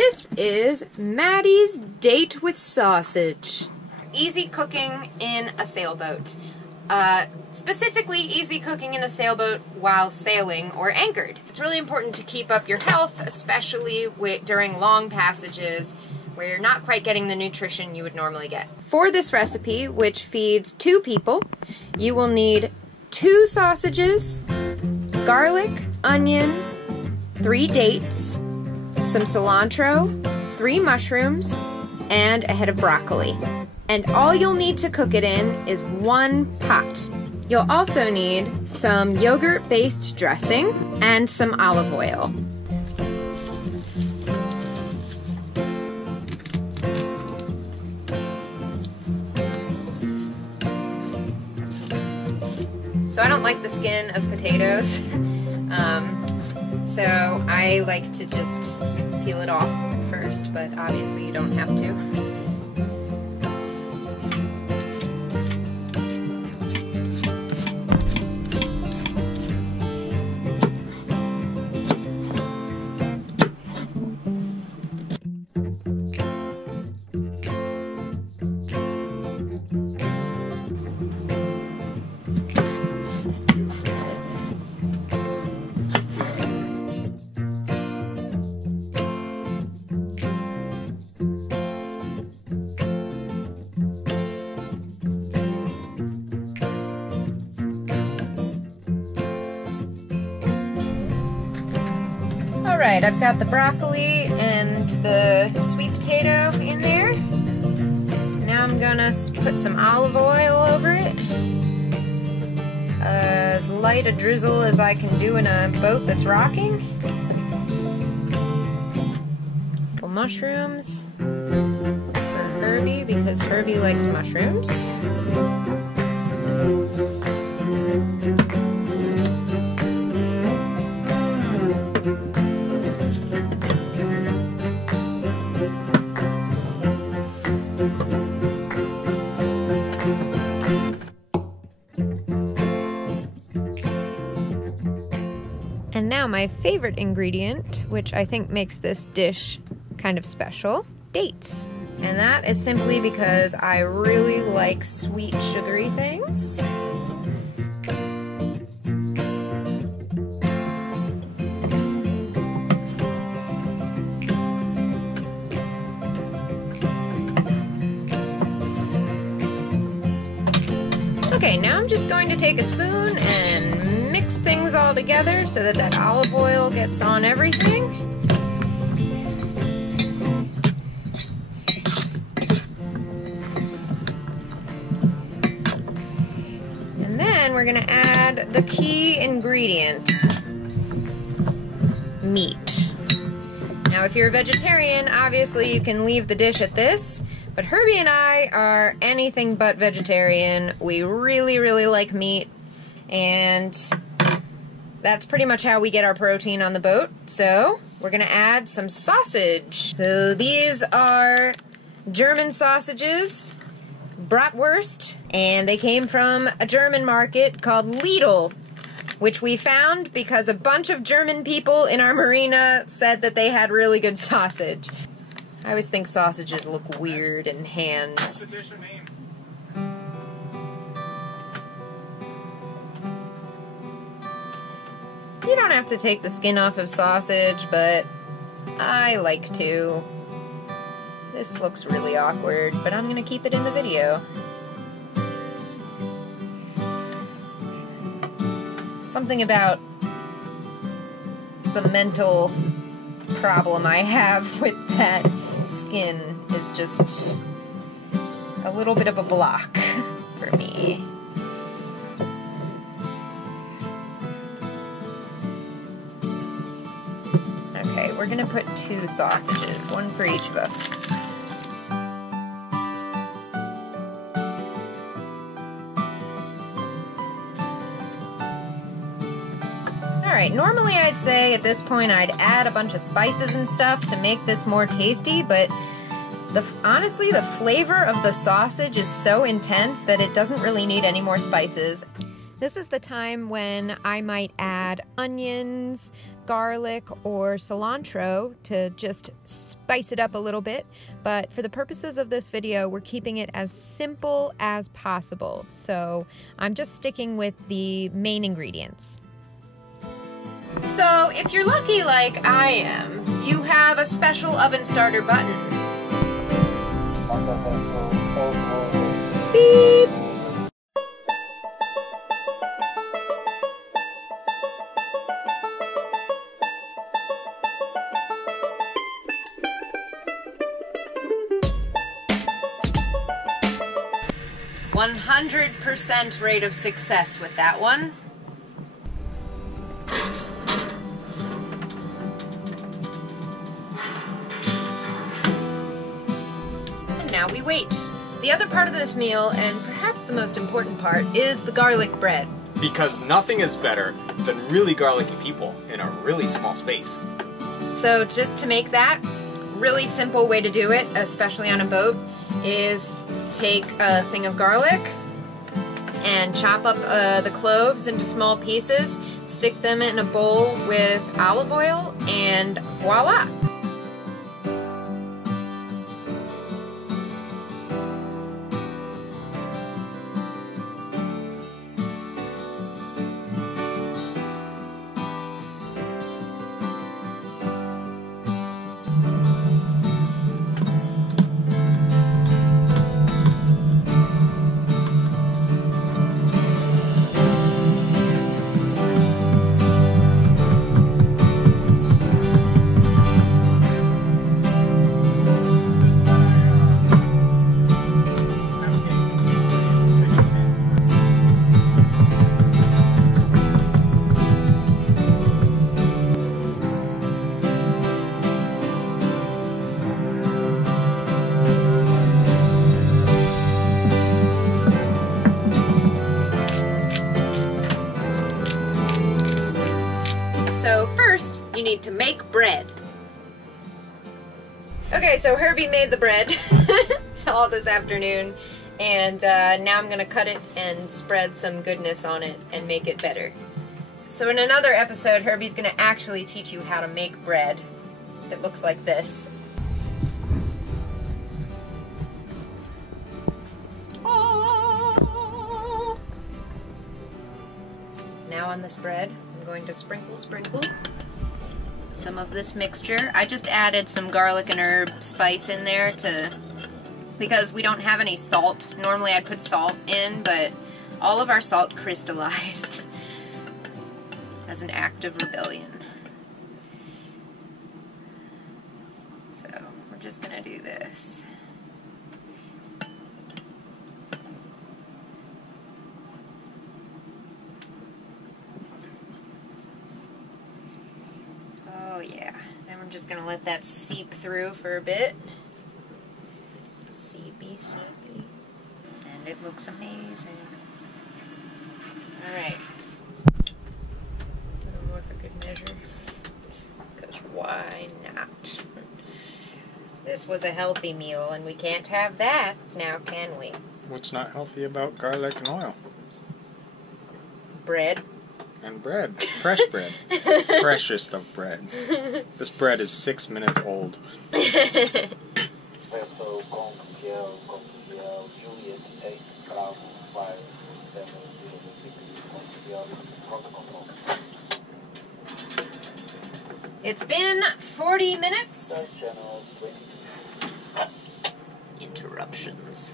This is Maddie's date with sausage. Easy cooking in a sailboat. Specifically, easy cooking in a sailboat while sailing or anchored. It's really important to keep up your health, especially during long passages where you're not quite getting the nutrition you would normally get. For this recipe, which feeds 2 people, you will need 2 sausages, garlic, onion, 3 dates, some cilantro, 3 mushrooms, and a head of broccoli. And all you'll need to cook it in is 1 pot. You'll also need some yogurt-based dressing and some olive oil. So I don't like the skin of potatoes, so I like to just peel it off first, but obviously you don't have to. Alright, I've got the broccoli and the sweet potato in there. Now I'm gonna put some olive oil over it. As light a drizzle as I can do in a boat that's rocking. Couple mushrooms for Herbie because Herbie likes mushrooms. And now my favorite ingredient, which I think makes this dish kind of special, dates. And that is simply because I really like sweet, sugary things. Okay, now I'm just going to take a spoon and mix things all together so that that olive oil gets on everything. And then we're gonna add the key ingredient, meat. Now if you're a vegetarian, obviously you can leave the dish at this. But Herbie and I are anything but vegetarian. We really, really like meat, and that's pretty much how we get our protein on the boat. So we're gonna add some sausage. So these are German sausages, bratwurst, and they came from a German market called Lidl, which we found because a bunch of German people in our marina said that they had really good sausage. I always think sausages look weird in hands. What's the dish name? You don't have to take the skin off of sausage, but I like to. This looks really awkward, but I'm gonna keep it in the video. Something about the mental problem I have with that skin is just a little bit of a block for me. Okay, we're gonna put 2 sausages, 1 for each of us. Alright, normally I'd say at this point I'd add a bunch of spices and stuff to make this more tasty, but honestly the flavor of the sausage is so intense that it doesn't really need any more spices. This is the time when I might add onions, garlic or cilantro to just spice it up a little bit, but for the purposes of this video, we're keeping it as simple as possible. So I'm just sticking with the main ingredients. So if you're lucky like I am, you have a special oven starter button. Beep! %100% rate of success with that one. And now we wait. The other part of this meal, and perhaps the most important part, is the garlic bread. Because nothing is better than really garlicky people in a really small space. So just to make that, really simple way to do it, especially on a boat, is take a thing of garlic and chop up the cloves into small pieces, stick them in a bowl with olive oil, and voila! So first, you need to make bread. Okay, so Herbie made the bread all this afternoon, and now I'm gonna cut it and spread some goodness on it and make it better. So in another episode, Herbie's gonna actually teach you how to make bread that looks like this. Now on this bread, I'm going to sprinkle some of this mixture. I just added some garlic and herb spice in there because we don't have any salt. Normally I'd put salt in, but all of our salt crystallized as an act of rebellion. So we're just gonna do this. Oh yeah, then we're just gonna let that seep through for a bit. Seepy. And it looks amazing. Alright. A little more for good measure. Because why not? This was a healthy meal and we can't have that now, can we? What's not healthy about garlic and oil? Bread. And bread. Fresh bread. Freshest of breads. This bread is 6 minutes old. It's been 40 minutes. Interruptions.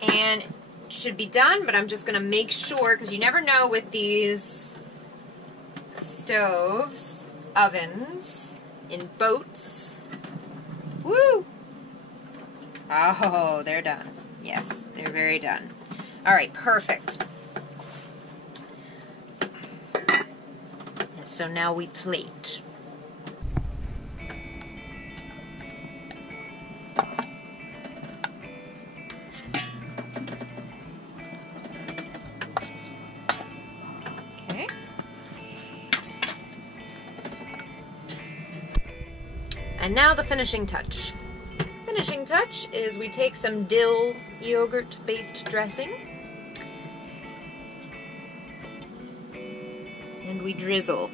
And should be done, but I'm just gonna make sure, because you never know with these stoves, ovens, in boats. Woo! Oh, they're done. Yes, they're very done. Alright, perfect. So now we plate. And now the finishing touch. Finishing touch is we take some dill yogurt-based dressing and we drizzle.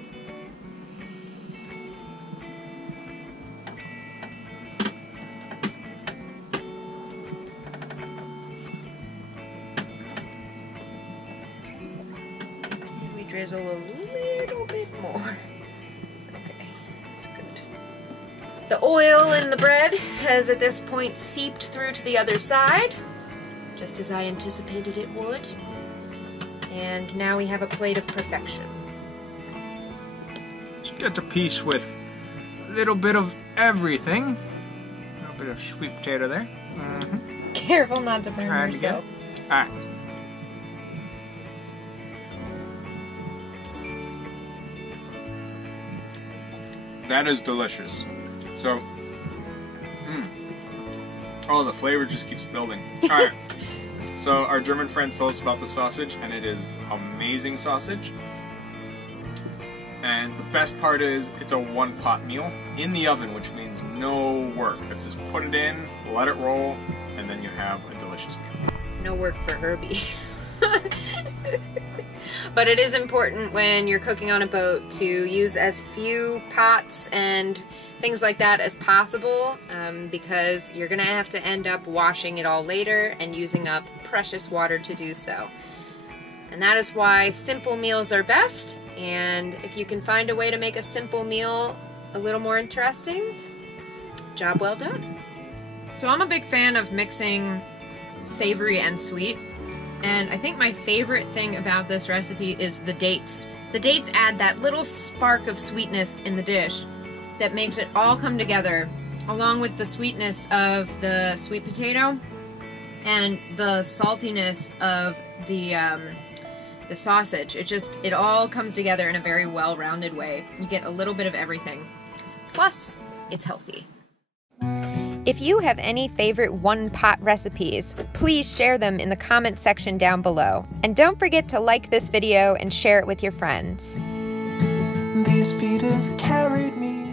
drizzle a little bit more. Okay, that's good. The oil in the bread has at this point seeped through to the other side, just as I anticipated it would. And now we have a plate of perfection. Just get to peace with a little bit of everything. A little bit of sweet potato there. Mm-hmm. Careful not to burn Try it yourself. again. Alright. That is delicious. So, oh, the flavor just keeps building. Alright. So our German friends told us about the sausage, and it is amazing sausage. And the best part is it's a one-pot meal in the oven, which means no work. It's just put it in, let it roll, and then you have a delicious meal. No work for Herbie. But it is important when you're cooking on a boat to use as few pots and things like that as possible, because you're gonna have to end up washing it all later and using up precious water to do so. And that is why simple meals are best, and if you can find a way to make a simple meal a little more interesting, job well done. So I'm a big fan of mixing savory and sweet, and I think my favorite thing about this recipe is the dates. The dates add that little spark of sweetness in the dish that makes it all come together, along with the sweetness of the sweet potato and the saltiness of the sausage. It all comes together in a very well-rounded way. You get a little bit of everything. Plus, it's healthy. If you have any favorite one-pot recipes, please share them in the comment section down below. And don't forget to like this video and share it with your friends. These feet have carried me